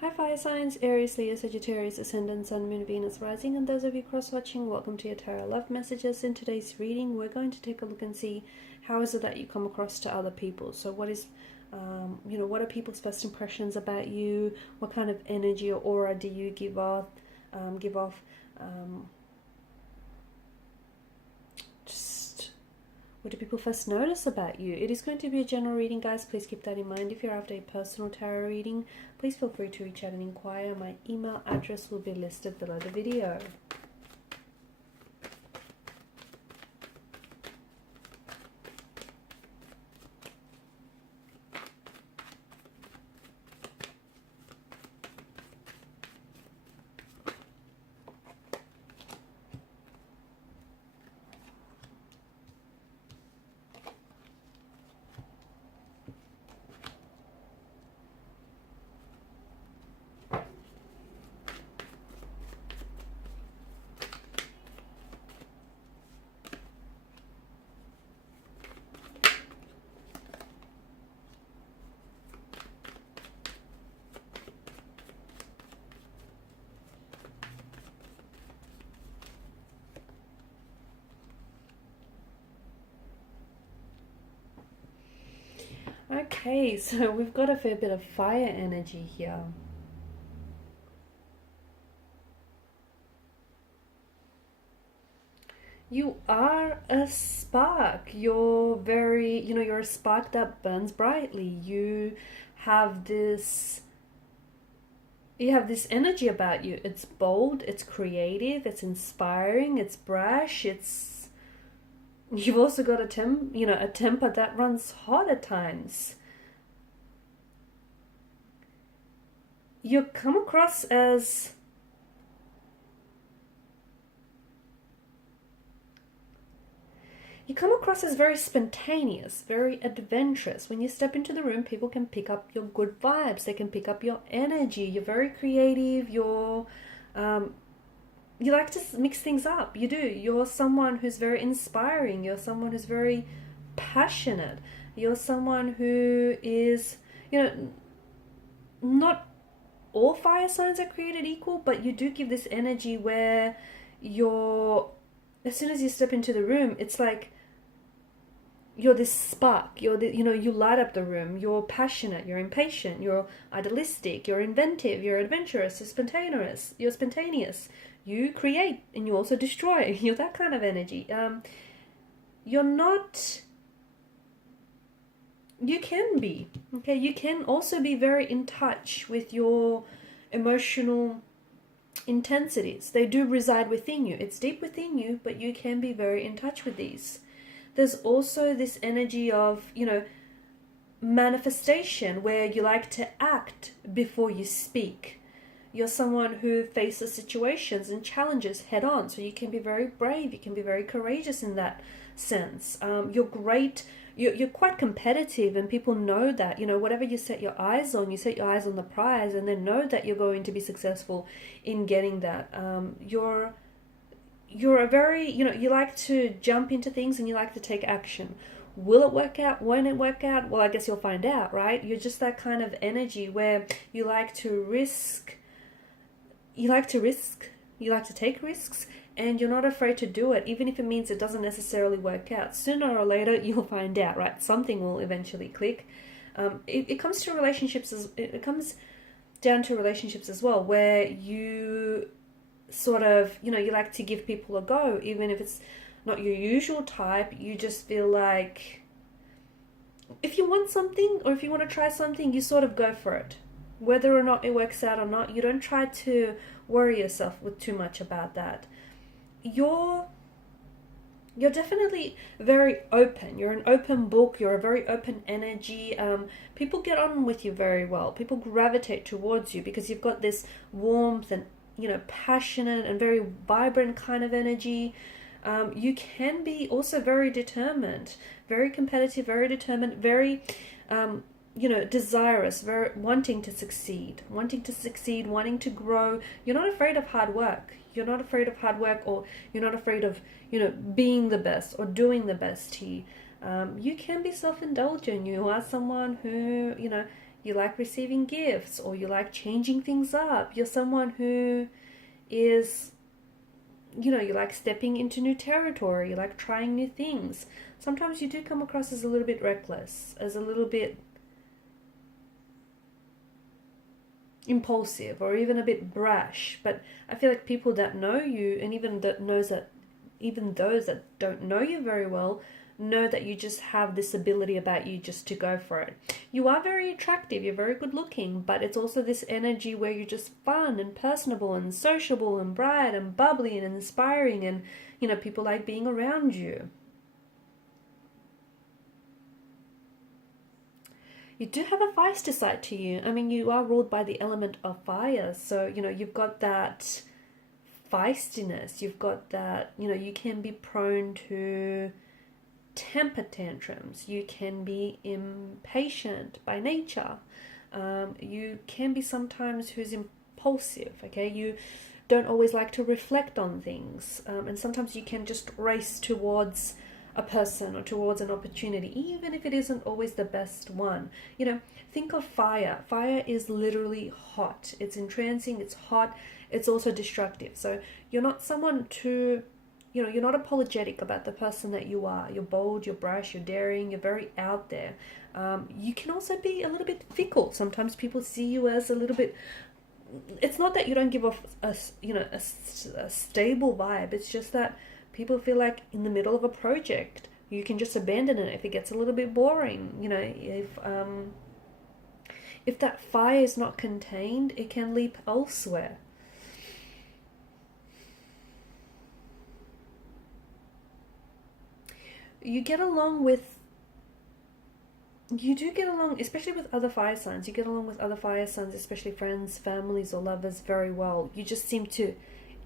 Hi fire signs, Aries, Leo, Sagittarius, Ascendant, Sun, Moon, Venus, Rising, and those of you cross-watching, welcome to your Tarot Love Messages. In today's reading, we're going to take a look and see how is it that you come across to other people. So what is, what are people's first impressions about you? What kind of energy or aura do you give off? What do people first notice about you? It is going to be a general reading, guys. Please keep that in mind. If you're after a personal tarot reading, please feel free to reach out and inquire. My email address will be listed below the video. Okay, so we've got a fair bit of fire energy here. You are a spark. You're very, you're a spark that burns brightly. You have this energy about you. It's bold, it's creative, it's inspiring, it's brash, you've also got a temper that runs hot at times. You come across as very spontaneous, very adventurous. When you step into the room, people can pick up your good vibes. They can pick up your energy. You're very creative. You like to mix things up. You do. You're someone who's very inspiring. You're someone who's very passionate. You're someone who is, not all fire signs are created equal, but you do give this energy where as soon as you step into the room, it's like you're this spark. You light up the room. You're passionate. You're impatient. You're idealistic. You're inventive. You're adventurous. You're spontaneous. You create and you also destroy. You're that kind of energy. You can be, okay? You can also be very in touch with your emotional intensities. They do reside within you. It's deep within you, but you can be very in touch with these. There's also this energy of, manifestation where you like to act before you speak. You're someone who faces situations and challenges head on. So you can be very brave. You can be very courageous in that sense. You're great. You're quite competitive, and people know that. Whatever you set your eyes on the prize, and then know that you're going to be successful in getting that. You're a very, you like to jump into things and you like to take action. Will it work out? Won't it work out? Well, I guess you'll find out, right? You're just that kind of energy where you like to risk. You like to take risks, and you're not afraid to do it, even if it means it doesn't necessarily work out. Sooner or later, you'll find out, right? Something will eventually click. It comes to relationships. It comes down to relationships as well, where you sort of, you like to give people a go, even if it's not your usual type. You just feel like if you want something or if you want to try something, you sort of go for it. Whether or not it works out or not, you don't try to worry yourself with too much about that. You're definitely very open. You're an open book. You're a very open energy. People get on with you very well. People gravitate towards you because you've got this warmth and, passionate and very vibrant kind of energy. You can be also very determined, very competitive, very determined, very, desirous, very wanting to succeed, wanting to grow. You're not afraid of hard work. Or you're not afraid of, being the best or doing the best here. You can be self-indulgent. You are someone who, you like receiving gifts, or you like changing things up. You're someone who is, you know, you like stepping into new territory, you like trying new things. Sometimes you do come across as a little bit reckless, as a little bit impulsive, or even a bit brash. But I feel like people that know you, and even those that don't know you very well, know that you just have this ability about you just to go for it. You are very attractive, you're very good looking, but it's also this energy where you're just fun and personable and sociable and bright and bubbly and inspiring, and, you know, people like being around you. You do have a feisty side to you. I mean, you are ruled by the element of fire, so, you know, you've got that feistiness, you've got that, you know, you can be prone to temper tantrums, you can be impatient by nature, you can be sometimes who's impulsive, okay? You don't always like to reflect on things, and sometimes you can just race towards a person or towards an opportunity, even if it isn't always the best one. You know, think of fire. Fire is literally hot. It's entrancing, it's hot, it's also destructive. So you're not someone to, you know, you're not apologetic about the person that you are. You're bold, you're brash, you're daring, you're very out there. You can also be a little bit fickle. Sometimes people see you as a little bit, it's not that you don't give off a stable vibe. It's just that people feel like in the middle of a project, you can just abandon it if it gets a little bit boring. You know, if that fire is not contained, it can leap elsewhere. You do get along, especially with other fire signs. You get along with other fire signs, especially friends, families, or lovers, very well. You just seem to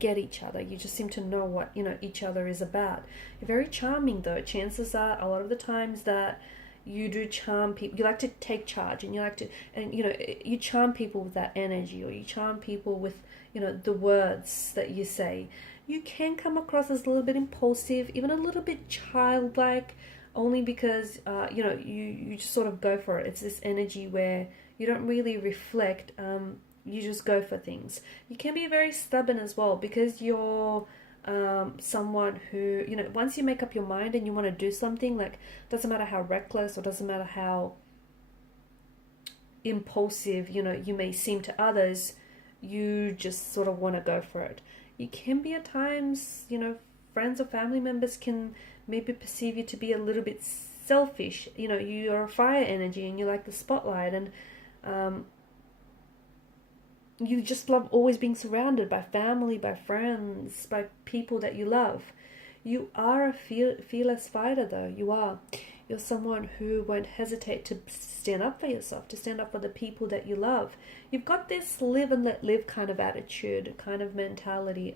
get each other. You just seem to know what, you know, each other is about. You're very charming, though. Chances are, a lot of the times that you do charm people, you like to take charge, and you like to, and, you know, you charm people with that energy, or you charm people with, you know, the words that you say. You can come across as a little bit impulsive, even a little bit childlike, only because, you know, you just sort of go for it. It's this energy where you don't really reflect, you just go for things. You can be very stubborn as well, because you're someone who, you know, once you make up your mind and you want to do something, like, doesn't matter how reckless or doesn't matter how impulsive, you know, you may seem to others, you just sort of want to go for it. You can be at times, you know, friends or family members can maybe perceive you to be a little bit selfish. You know, you're a fire energy and you like the spotlight, and you just love always being surrounded by family, by friends, by people that you love. You are a fearless fighter, though. You are. You're someone who won't hesitate to stand up for yourself, to stand up for the people that you love. You've got this live and let live kind of attitude, kind of mentality.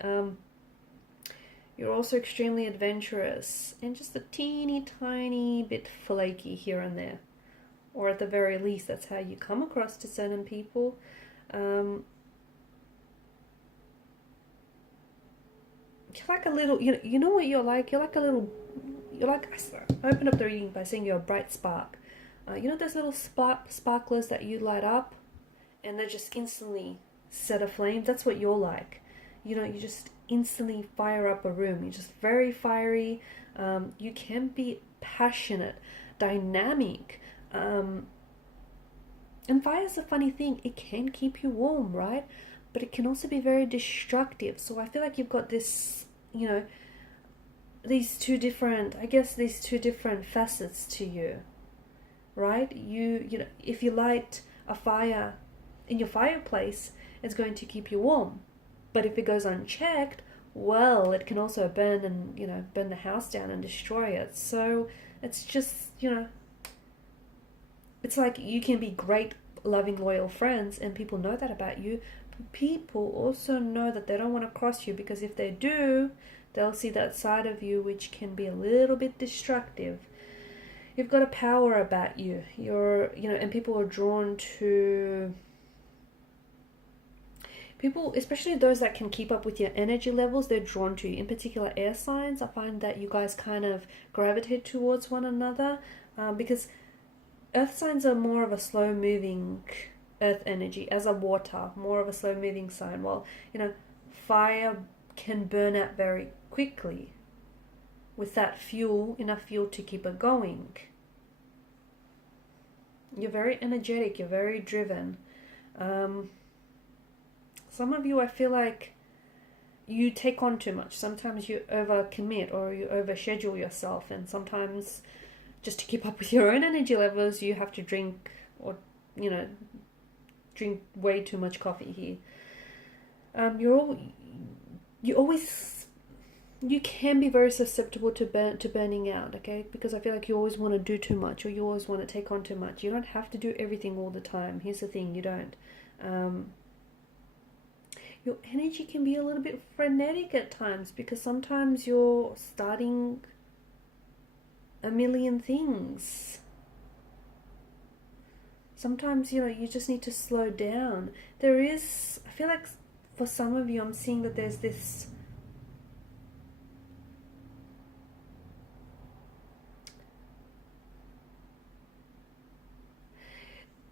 You're also extremely adventurous and just a teeny tiny bit flaky here and there. Or at the very least, that's how you come across to certain people. You're like a little, you know what you're like? You're like, I opened up the reading by saying you're a bright spark. You know those little sparklers that you light up and they just instantly set aflame? That's what you're like. You know, you just instantly fire up a room. You're just very fiery. You can be passionate, dynamic. And fire's a funny thing. It can keep you warm, right? But it can also be very destructive. So I feel like you've got this, you know, these two different facets to you, right? You know, if you light a fire in your fireplace, it's going to keep you warm. But if it goes unchecked, well, it can also burn and, you know, burn the house down and destroy it. So it's just, you know, it's like you can be great, loving, loyal friends, and people know that about you. But people also know that they don't want to cross you, because if they do, they'll see that side of you which can be a little bit destructive. You've got a power about you. You're, you know, and people are drawn to people, especially those that can keep up with your energy levels. They're drawn to you. In particular, air signs. I find that you guys kind of gravitate towards one another, because Earth signs are more of a slow moving earth energy, as a water, more of a slow moving sign. Well, fire can burn out very quickly with that fuel, enough fuel to keep it going. You're very energetic, you're very driven. Some of you, I feel like you take on too much. Sometimes you overcommit or you overschedule yourself, and sometimes just to keep up with your own energy levels, you have to drink or, drink way too much coffee here. You can be very susceptible to burning out, okay? Because I feel like you always want to do too much, or you always want to take on too much. You don't have to do everything all the time. Here's the thing, you don't. Your energy can be a little bit frenetic at times, because sometimes you're starting a million things. Sometimes, you just need to slow down. I feel like for some of you, I'm seeing that there's this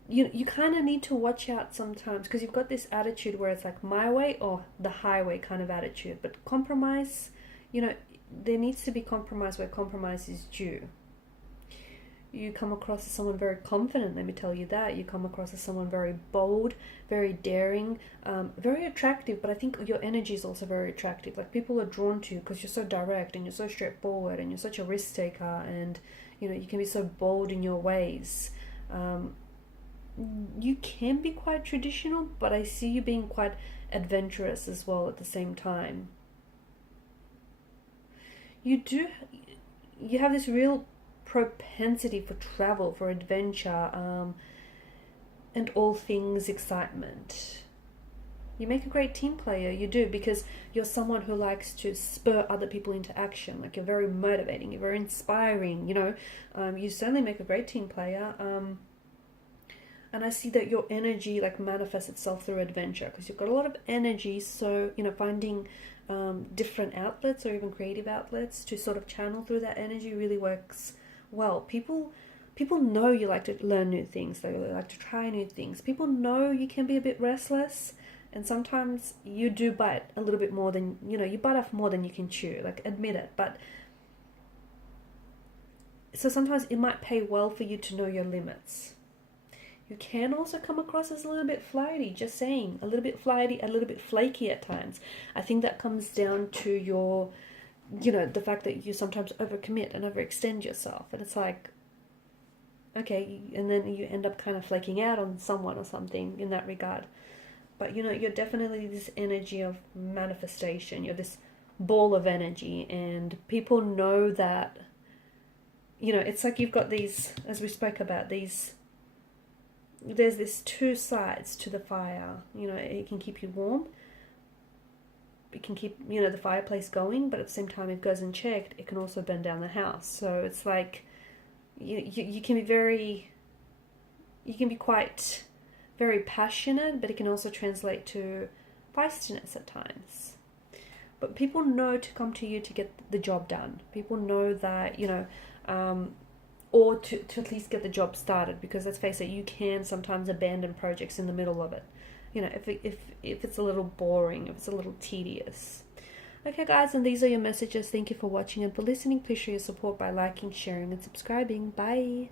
you kind of need to watch out sometimes, because you've got this attitude where it's like my way or the highway kind of attitude. But compromise, there needs to be compromise where compromise is due. You come across as someone very confident, let me tell you that. You come across as someone very bold, very daring, very attractive, but I think your energy is also very attractive. Like, people are drawn to you because you're so direct and you're so straightforward and you're such a risk taker, and you can be so bold in your ways. You can be quite traditional, but I see you being quite adventurous as well at the same time. You have this real propensity for travel, for adventure, and all things excitement. You make a great team player, you do, because you're someone who likes to spur other people into action. Like, you're very motivating, you're very inspiring, you certainly make a great team player. And I see that your energy manifests itself through adventure, because you've got a lot of energy. So, finding different outlets or even creative outlets to sort of channel through that energy really works well. People know you like to learn new things. They like to try new things. People know you can be a bit restless, and sometimes you do bite a little bit more than, you bite off more than you can chew. Admit it. But so sometimes it might pay well for you to know your limits. You can also come across as a little bit flighty, just saying. A little bit flighty, a little bit flaky at times. I think that comes down to your, the fact that you sometimes overcommit and overextend yourself. And it's like, okay, and then you end up kind of flaking out on someone or something in that regard. But, you're definitely this energy of manifestation. You're this ball of energy, and people know that, it's like you've got these, as we spoke about, there's this two sides to the fire. It can keep you warm. It can keep, the fireplace going, but at the same time, if it goes unchecked, it can also burn down the house. So it's like, you can be quite very passionate, but it can also translate to feistiness at times. But people know to come to you to get the job done. People know that, or to at least get the job started, because let's face it, you can sometimes abandon projects in the middle of it. If it's a little boring, if it's a little tedious. Okay, guys, and these are your messages. Thank you for watching and for listening. Please show your support by liking, sharing, and subscribing. Bye.